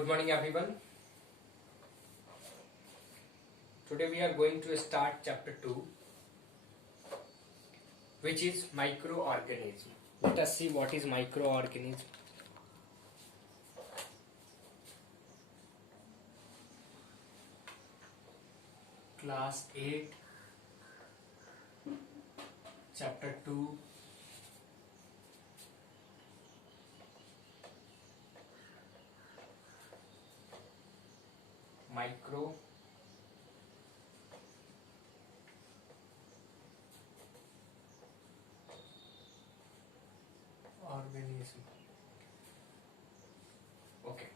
Good morning, everyone. Today we are going to start chapter 2, which is microorganism. Let us see what is microorganism. Class 8, chapter 2. Micro organism. Okay.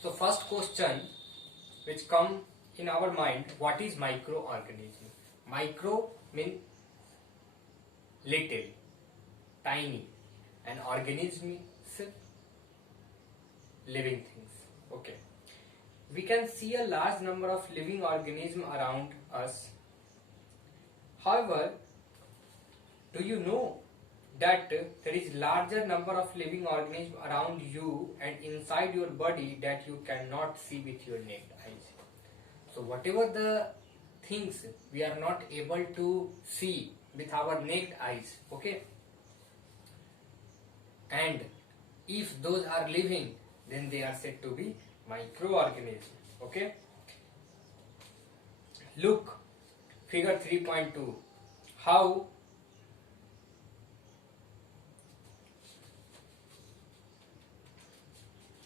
So first question which come in our mind, what is microorganism? Micro means little, tiny, and organism is living things. Okay. We can see a large number of living organisms around us. However, do you know that there is larger number of living organisms around you and inside your body that you cannot see with your naked eyes? So whatever the things we are not able to see with our naked eyes, okay, and if those are living, then they are said to be microorganisms. Okay, look figure 3.2, how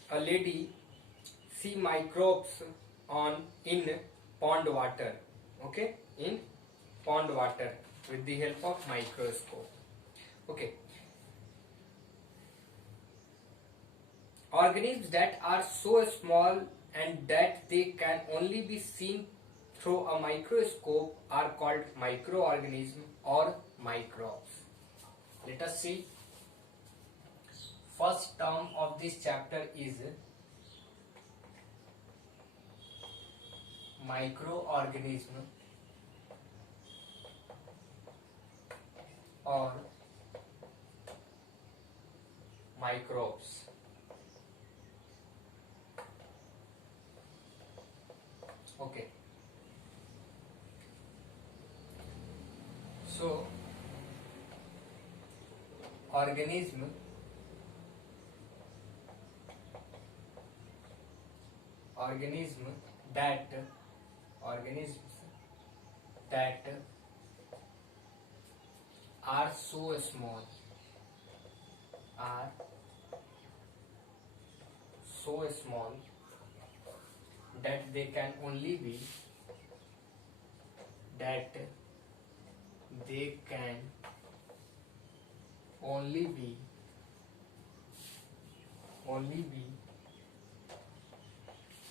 a lady see microbes in pond water. Okay, in pond water with the help of microscope. Okay, organisms that are so small and that they can only be seen through a microscope are called microorganisms or microbes. Let us see. First term of this chapter is microorganism or microbes. Okay. So, organisms that are so small that they can only be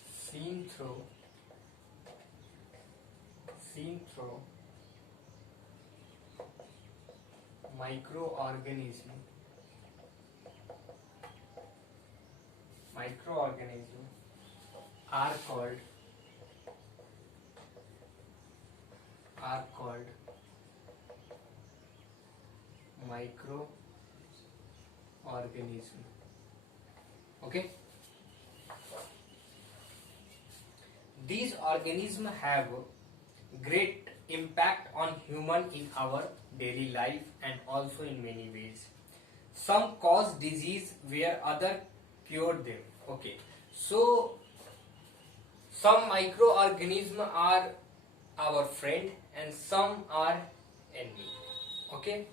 seen through microorganisms are called microorganism. Okay, these organisms have great impact on human in our daily life and also in many ways. Some cause disease where other cure them. Okay, so some microorganisms are our friend and some are enemy. Okay,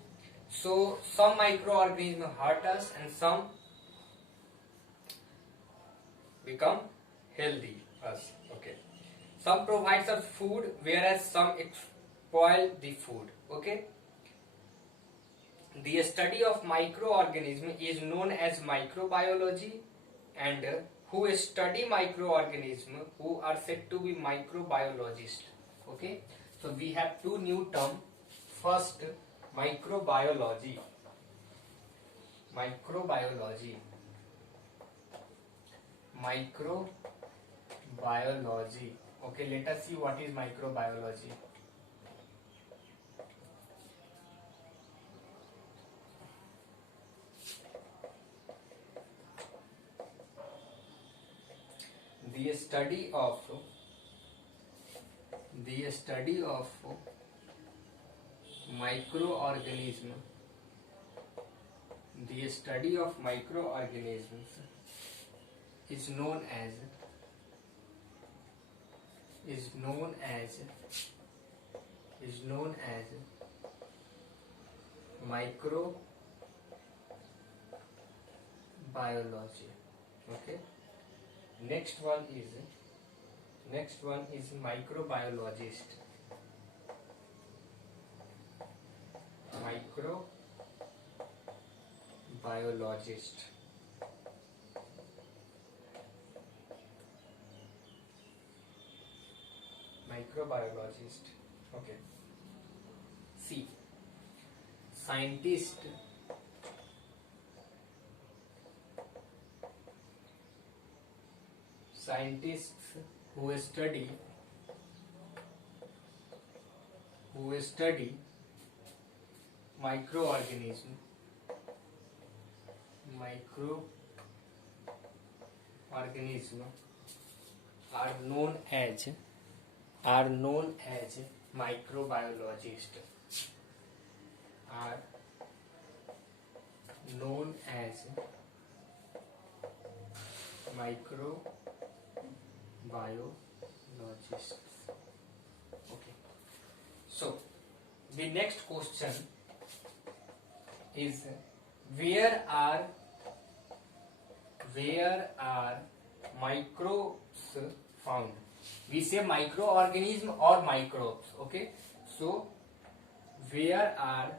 so some microorganisms hurt us and some become healthy us. Okay, some provides us food whereas some spoil the food. Okay, the study of microorganism is known as microbiology, and who study microorganism who are said to be microbiologists. Okay, so we have two new terms. First, microbiology. Microbiology. Okay, let us see what is microbiology. the study of microorganism the study of microorganisms is known as microbiology. Okay, next one is microbiologist. Microbiologist. Okay, see, scientists who study microorganism are known as microbiologist. Okay, so the next question is where are microbes found? We say microorganism or microbes. Okay, so where are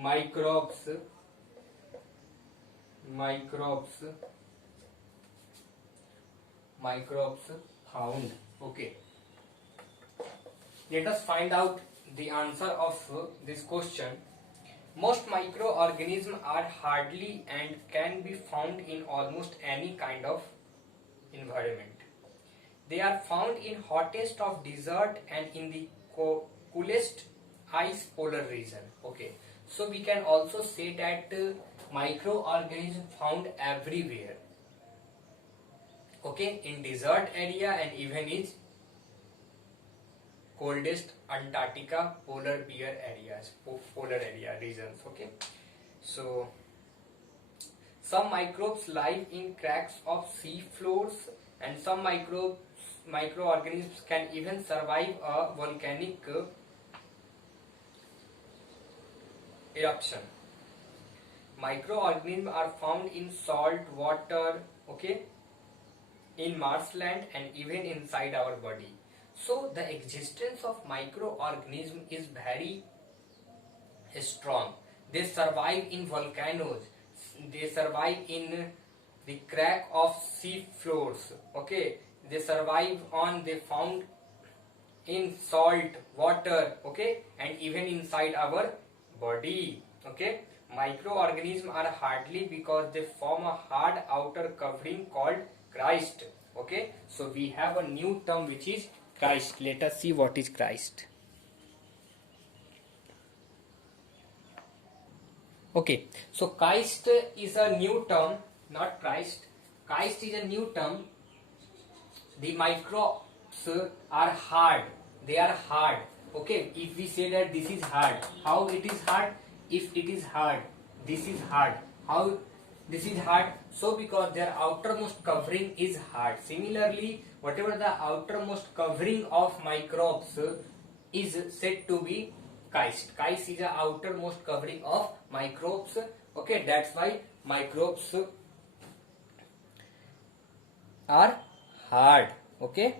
microbes found? Okay, let us find out the answer of this question. Most microorganisms are hardy and can be found in almost any kind of environment. They are found in hottest of desert and in the coolest ice polar region. Okay, so we can also say that microorganisms found everywhere. Okay, in desert area and even in coldest Antarctica polar bear areas, polar area regions. Okay, so some microbes live in cracks of sea floors, and some microorganisms can even survive a volcanic eruption. Microorganisms are found in salt water, okay, in marshland and even inside our body. So the existence of microorganism is very strong. They survive in volcanoes. They survive in the crack of sea floors. Okay, they found in salt water. Okay, and even inside our body. Okay, microorganisms are hardy because they form a hard outer covering called crust. Okay, so we have a new term which is crust. Let us see what is crust. Okay, so crust is a new term, not Christ. Crust is a new term. The microbes are hard. They are hard. Okay, if we say that this is hard, how it is hard? If it is hard, this is hard. How this is hard? So because their outermost covering is hard. Similarly, whatever the outermost covering of microbes is said to be crust. Crust is the outermost covering of microbes. Okay, that's why microbes are hard. Okay.